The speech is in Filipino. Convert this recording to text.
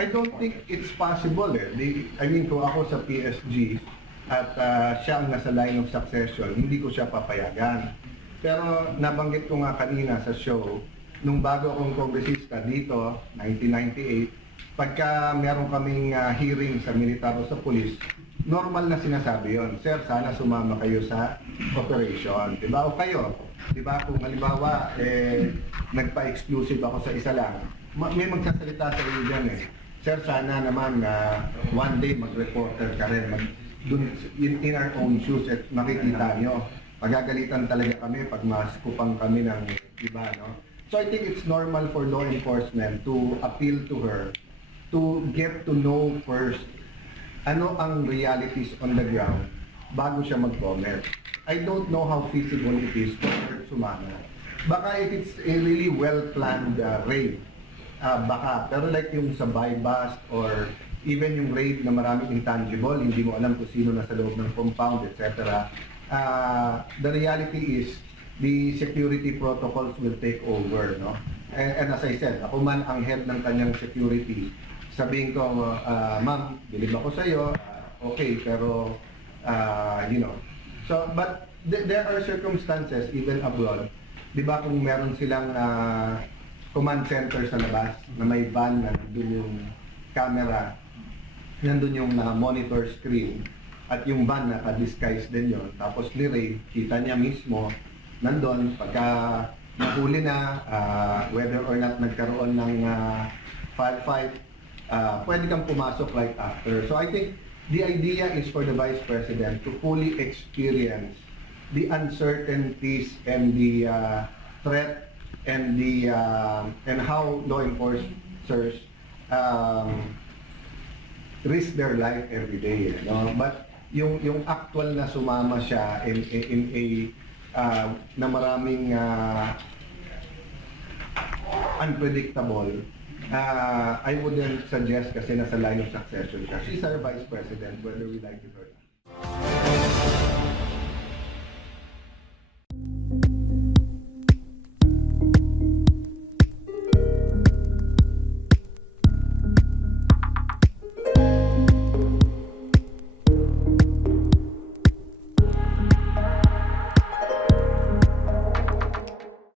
I don't think it's possible eh. I mean, kung ako sa PSG at siya ang nasa line of succession, hindi ko siya papayagan. Pero nabanggit ko nga kanina sa show, nung bago akong kongresista dito, 1998, pagka meron kaming hearing sa militar o sa police, normal na sinasabi yon, sir, sana sumama kayo sa operation. Diba? O kayo, diba? Kung halimbawa, nagpa-exclusive ako sa isa lang, may magsasalita sa iyo dyan eh. Sir, sana naman one day mag-reporter ka rin, in our own shoes at makikita nyo. Magagalitan talaga kami pag maskupang kami ng iba, no? So I think it's normal for law enforcement to appeal to her, to get to know first ano ang realities on the ground bago siya mag-comment. I don't know how feasible it is for her sumama. Baka if it's a really well-planned raid, baka. Pero like yung sa buy-bust or even yung raid na maraming intangible, hindi mo alam kung sino nasa loob ng compound, etc. The reality is, the security protocols will take over, no? And as I said, ako man ang head ng kanyang security, sabihin ko, ma'am, bilib ako sa iyo, okay, pero, you know. So, but there are circumstances, even abroad, di ba kung meron silang command center sa labas, na may van na nandun yung camera, nandun yung monitor screen, at yung van naka-disguise din yun. Tapos ni-raid, kita niya mismo, nandun, pagka nahuli na, whether or not nagkaroon ng fight, pwede kang pumasok right after. So I think the idea is for the Vice President to fully experience the uncertainties and the threat and the and how law enforcers risk their life every day, you know? But yung actual na sumama siya in a na maraming unpredictable, I wouldn't suggest kasi nasa line of succession siya. She's our Vice President, whether we like it or not.